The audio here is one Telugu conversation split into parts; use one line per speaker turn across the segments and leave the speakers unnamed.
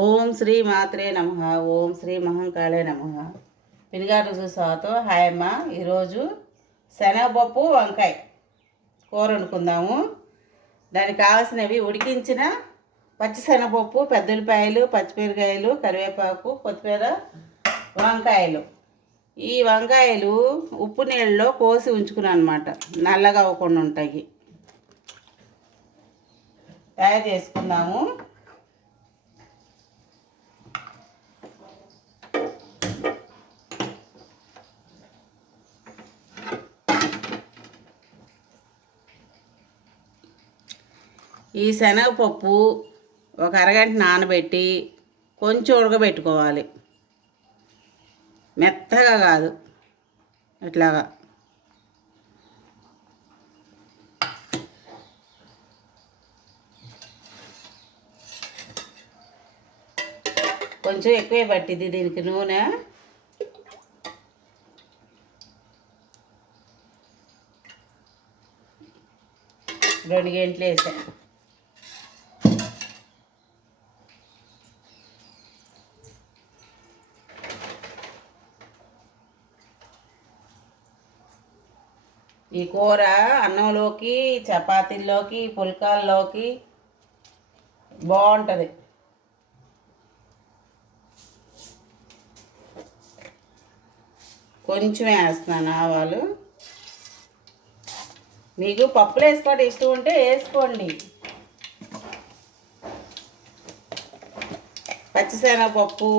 ఓం శ్రీ మాత్రే నమ ఓం శ్రీ మహంకాళే నమ. పినిగారు స్వాతో హాయ్ అమ్మ ఈరోజు శనగపప్పు వంకాయ కూర వండుకుందాము. దానికి కావాల్సినవి ఉడికించిన పచ్చిశనగపప్పు పెద్దలపాయలు పచ్చిమిరకాయలు కరివేపాకు కొత్తిమీర వంకాయలు. ఈ వంకాయలు ఉప్పు నీళ్ళలో కోసి ఉంచుకున్నాను అనమాట నల్లగా అవ్వకుండా ఉంటాయి. తయారు చేసుకుందాము. ఈ శనగపప్పు ఒక అరగంట నానబెట్టి కొంచెం ఉడకబెట్టుకోవాలి. మెత్తగా కాదు ఇట్లాగా కొంచెం ఎక్కువే పట్టింది దీనికి నూనె. రెండు గంటలు వేసాను ఈ కూర అన్నంలోకి చపాతీల్లోకి పుల్కాల్లోకి బాగుంటుంది. కొంచెం వేస్తున్నాను ఆవాలు. మీకు పప్పులు వేసుకోవడం ఇష్టం ఉంటే వేసుకోండి. పచ్చిశనగపప్పు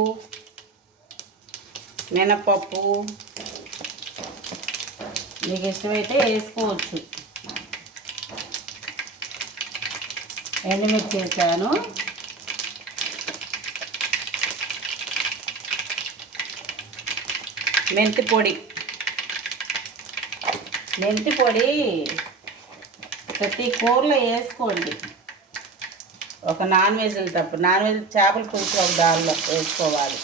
మినపప్పు మీకు ఇష్టమైతే వేసుకోవచ్చు. ఎండుమిర్చి వేసాను. మెంతి పొడి. మెంతి పొడి ప్రతి కూరలో వేసుకోండి. ఒక నాన్ వెజ్లు తప్ప నాన్ వెజ్ చేపల పులుసు ఒక వేసుకోవాలి.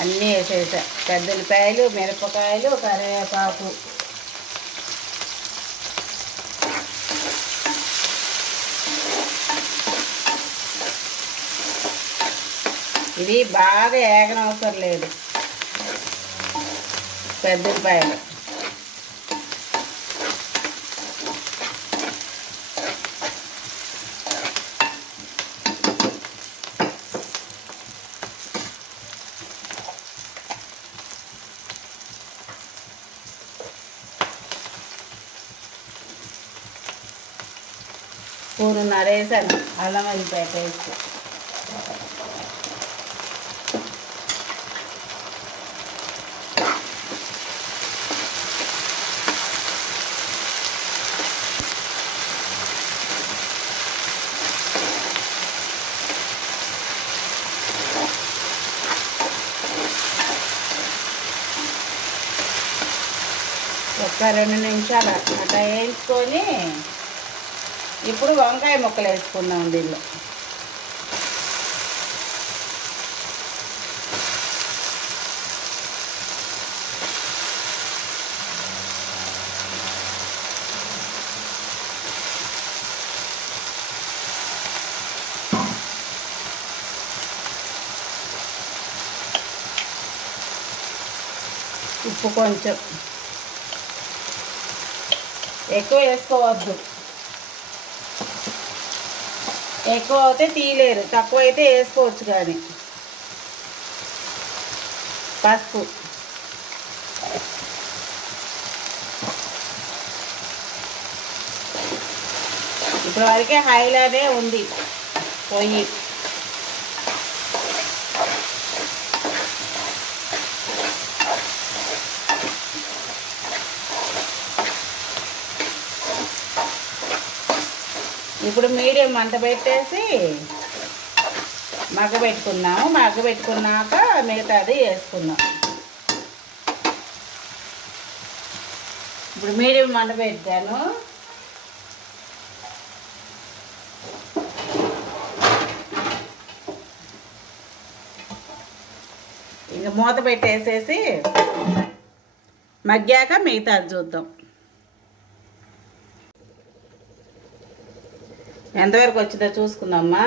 అన్నీ వేసేసా. పెద్దలపాయలు మిరపకాయలు కరివేపాకు. ఇది బాగా ఏగనవసరం లేదు. పెద్దలపాయలు స్పూనున్నర వేసాను అల్లం వెల్లిపాయ వేసి ఒక రెండు నిమిషాలు అట్లా వేసుకొని ఇప్పుడు వంకాయ ముక్కలు వేసుకుందాం దీనిలో. ఉప్పు కొంచెం. ఎక్కువ వేసుకోవద్దు. ఎక్కువ అయితే తీయలేరు తక్కువ అయితే వేసుకోవచ్చు కానీ. పసుపు. ఇప్పటివరకే హైలానే ఉంది పొయ్యి. ఇప్పుడు మీడియం మంట పెట్టేసి మగ్గ పెట్టుకున్నాము. మగ్గ పెట్టుకున్నాక మిగతాది వేసుకుందాం. ఇప్పుడు మీడియం మంట పెట్టాను. ఇంక మూత పెట్టేసేసి మగ్గాక మిగతాది చూద్దాం. ఎంతవరకు వచ్చిందో చూసుకుందామా?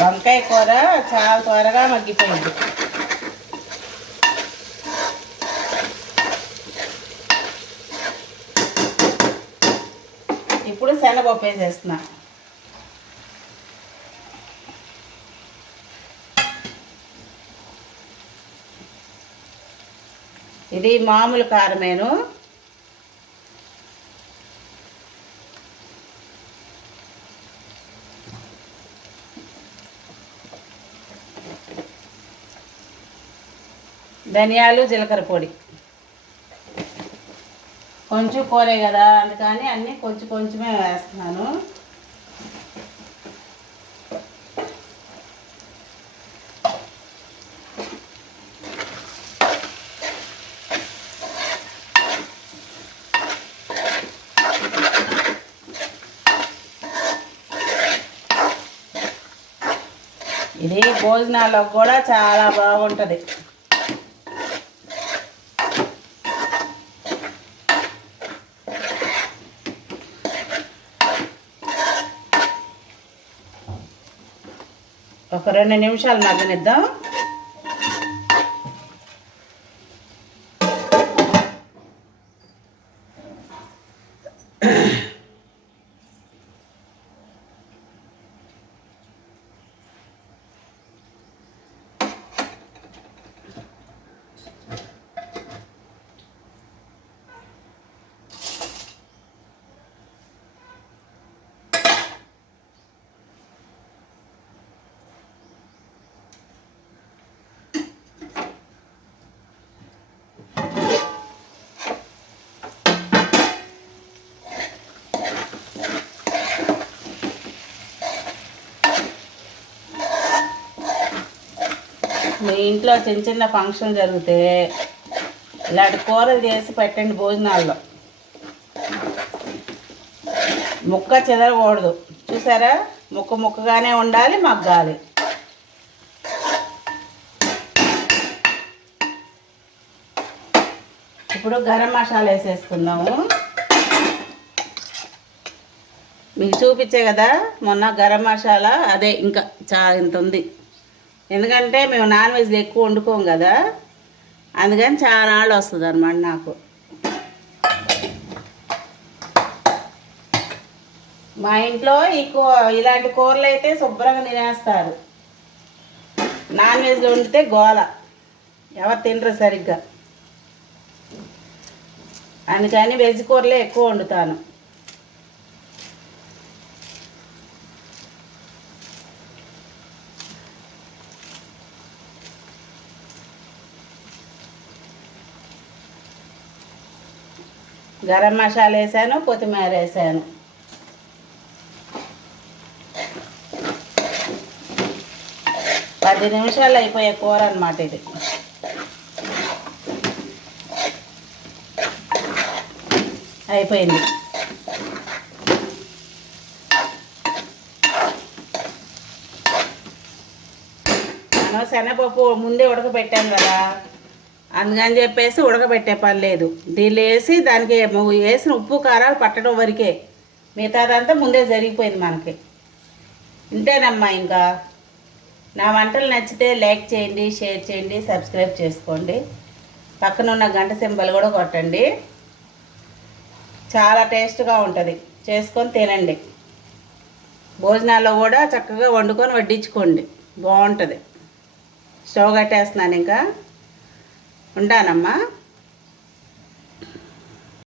వంకాయ కూర చాలా త్వరగా మగ్గిపోయింది. ఇప్పుడు శనగపప్పు వేసేస్తున్నా. ఇది మామూలు కారమేను. ధనియాలు జీలకర్ర పొడి. కొంచెం కూరే కదా అందుకని అన్నీ కొంచెం కొంచెమే వేస్తున్నాను. ఇది భోజనాల్లో కూడా చాలా బాగుంటుంది. ఒక రెండు నిమిషాలు మగ్గనిద్దాం. ఇంట్లో చిన్న చిన్న ఫంక్షన్ జరిగితే ఇలాంటి కూరలు చేసి పెట్టండి భోజనాల్లో. ముక్క చెదరకూడదు. చూసారా? ముక్క ముక్కగానే ఉండాలి మగ్గాలి. ఇప్పుడు గరం మసాలా వేసేసుకుందాము. మీకు చూపించే కదా మొన్న గరం మసాలా అదే ఇంకా చా ఇంత ఉంది. ఎందుకంటే మేము నాన్ వెజ్లు ఎక్కువ వండుకోం కదా. అందుకని చాలా నాళ్ళు వస్తుంది అనమాట నాకు. మా ఇంట్లో ఈ కూ ఇలాంటి కూరలు అయితే శుభ్రంగా తినేస్తారు. నాన్ వెజ్ వండితే గోల. ఎవరు తినరు సరిగ్గా. అందుకని వెజ్ కూరలే ఎక్కువ వండుతాను. గరం మసాలా వేసాను కొత్తిమీర వేసాను. పది నిమిషాలు అయిపోయే కూర అనమాట ఇది. అయిపోయింది. మనం శనగపప్పు ముందే ఉడకబెట్టాం కదా. అందుకని చెప్పేసి ఉడకబెట్టే పని లేదు. దీన్ని వేసి దానికి వేసిన ఉప్పు కారాలు పట్టడం వరకే. మిగతాదంతా ముందే జరిగిపోయింది మనకి. ఇంతేనమ్మా ఇంకా. నా వంటలు నచ్చితే లైక్ చేయండి షేర్ చేయండి సబ్స్క్రైబ్ చేసుకోండి. పక్కన ఉన్న గంట సింబల్ కూడా కొట్టండి. చాలా టేస్ట్గా ఉంటుంది. చేసుకొని తినండి. భోజనాల్లో కూడా చక్కగా వండుకొని వడ్డించుకోండి. బాగుంటుంది. స్టవ్ కట్టేస్తున్నాను ఇంకా. ఉంటానమ్మా